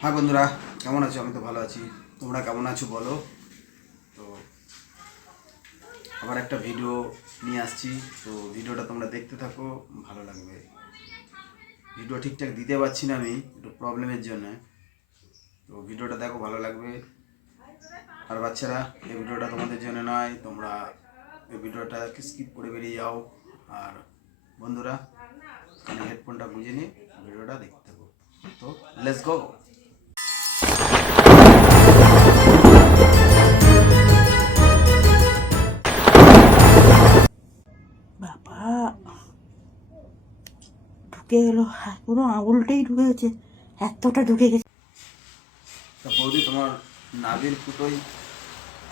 হ্যাঁ বন্ধুরা, কেমন আছো? আমি তো ভালো আছি, তোমরা কেমন আছো বলো। তো আবার একটা ভিডিও নিয়ে আসছি, তো ভিডিওটা তোমরা দেখতে থাকো, ভালো লাগবে। ভিডিও ঠিকঠাক দিতে পারছি না আমি, একটু প্রবলেমের জন্য। তো ভিডিওটা দেখো, ভালো লাগবে। আর বাচ্চারা, এই ভিডিওটা তোমাদের জন্য নয়, তোমরা এই ভিডিওটা স্কিপ করে বেরিয়ে যাও। আর বন্ধুরা, কানে হেডফোনটা গুঁজে নিয়ে ভিডিওটা দেখতে থাকো। তো লেটস গো। বাবা, ঢুকে গেল। পুরো আঙুলটাই ঢুকে গেছে, এতটা ঢুকে গেছে। তা বৌদি, তোমার নাভির ফুটোয়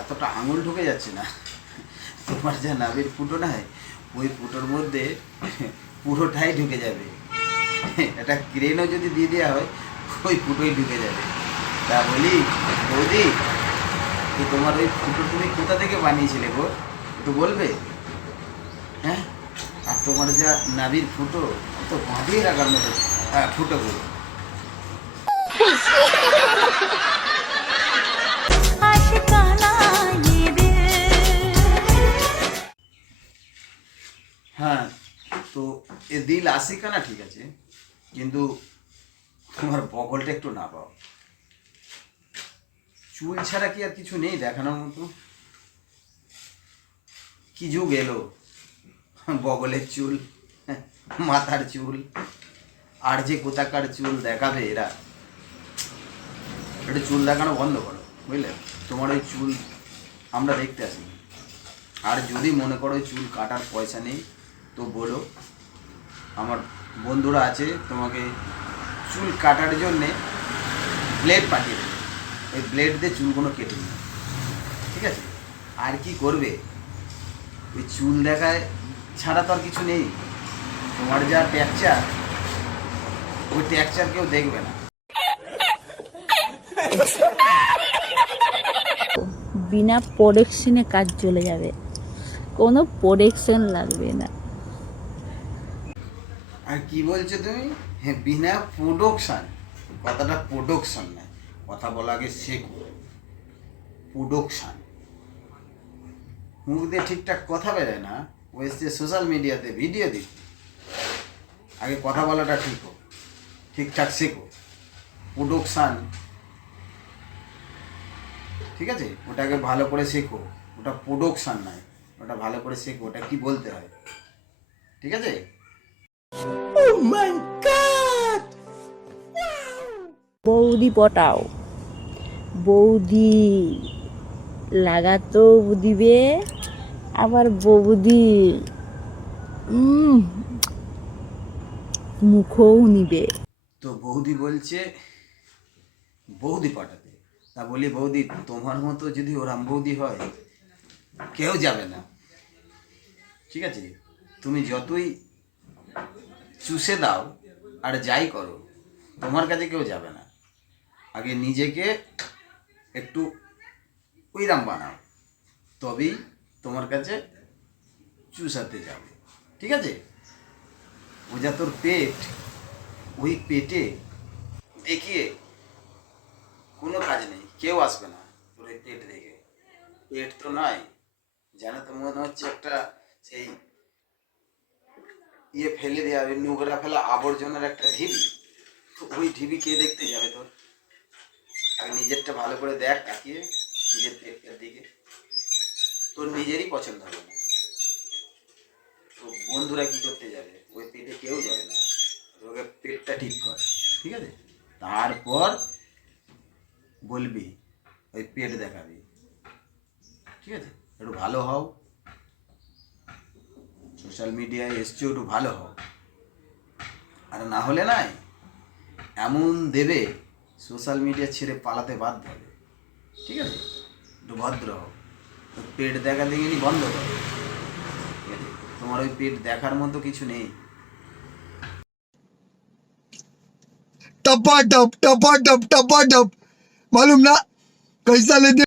এতটা আঙুল ঢুকে যাচ্ছে না? তোমার যা নাভির ফুটো নাই, ওই ফুটোর মধ্যে পুরোটাই ঢুকে যাবে। এটা ক্রেনও যদি দিয়ে দেওয়া হয়, ওই ফুটোই ঢুকে যাবে। তা বলি বৌদি, তো তোমার ওই ফুটো তুমি কোথা থেকে বানিয়েছিলে গো, একটু বলবে? হ্যাঁ, আর তোমার যা নাভির ফুটো, তো বাঁধিয়ে রাখার মতো ফুটোগুলো। হ্যাঁ, তো এ দিল আশিকানা ঠিক আছে, কিন্তু তোমার বগলটা একটু না পাও। চুল ছাড়া কি আর কিছু নেই দেখানোর মতো? কি যুগ এলো, বগলের চুল, মাথার চুল, আর যে কোথাকার চুল দেখাবে এরা। একটু চুল দেখানো বন্ধ করো, বুঝলে? তোমার ওই চুল আমরা দেখতে আসি। আর যদি মনে করো চুল কাটার পয়সা নেই, তো বলো, আমার বন্ধুরা আছে, তোমাকে চুল কাটার জন্যে ব্লেড পাঠিয়ে দেবে। ওই ব্লেড দিয়ে চুলগুলো কেটে নেবে, ঠিক আছে? আর কি করবে? ওই চুল দেখায় ছাড়া তো আর কিছু নেই। তোমার যা টেক্সচার, ওই টেক্সচার কেউ দেখবে না। বিনা প্রোডাকশনে কাজ চলে যাবে, কোনো প্রোডাকশন লাগবে না। আর কি বলছো তুমি? হ্যাঁ, বিনা প্রোডাকশান। কথাটা প্রোডাকশন নয়, কথা বলা আগে শেখো। প্রোডাকশান মুখ দিয়ে ঠিকঠাক কথা বেরোয় না, ও এসছে সোশ্যাল মিডিয়াতে ভিডিও দিতে। আগে কথা বলাটা ঠিক হোক, ঠিকঠাক শেখো। প্রোডাকশান, ঠিক আছে? ওটাকে ভালো করে শেখো। ওটা প্রোডাকশান নয়, ওটা ভালো করে শেখো, ওটা কি বলতে হয়, ঠিক আছে? বৌদি পটাও, বৌদি লাগাতেও দিবে, আবার বৌদি মুখও নিবে। তো বৌদি বলছে বৌদি পাঠাতে। তা বলি বৌদি, তোমার মতো যদি ওরাম বৌদি হয়, কেউ যাবে না, ঠিক আছে? তুমি যতই চুষে দাও আর যাই করো, তোমার কাছে কেউ যাবে না। আগে নিজেকে একটু ওইরাম বানাও, তবেই তোমার কাছে চুষাতে যাবে, ঠিক আছে? ও যা তোর পেট, ওই পেটে দেখিয়ে কোনো কাজ নেই, কেউ আসবে না তোর ওই পেট দেখে। পেট তো নয়, জানো তো, মনে হচ্ছে একটা সেই ইয়ে ফেলে দেওয়া, ওই নোংরা ফেলা আবর্জনার একটা ঢিবি। তো ওই ঢিবি কে দেখতে যাবে তোর? আগে নিজেরটা ভালো করে দেখ, তাকিয়ে নিজের পেটের দিকে, তোর নিজেরই পছন্দ হবে না। তো বন্ধুরা কি করতে যাবে? ওই পেটে কেউ যাবে না। তোকে পেটটা ঠিক কর, ঠিক আছে? তারপর বলবি, ওই পেট দেখাবি, ঠিক আছে? একটু ভালো হও, সোশ্যাল মিডিয়ায় এসছো, একটু ভালো হও। আর না হলে নাই এমন দেবে, সোশ্যাল মিডিয়া ছেড়ে পালাতে বাধ্য হবে, ঠিক আছে? একটু ভদ্র হও, পেট দেখা দেখি বন্ধ করো, ঠিক আছে? তোমার ওই পেট দেখার মতো কিছু নেই। टपा टप टपा टप मालूम ना कैसा लेते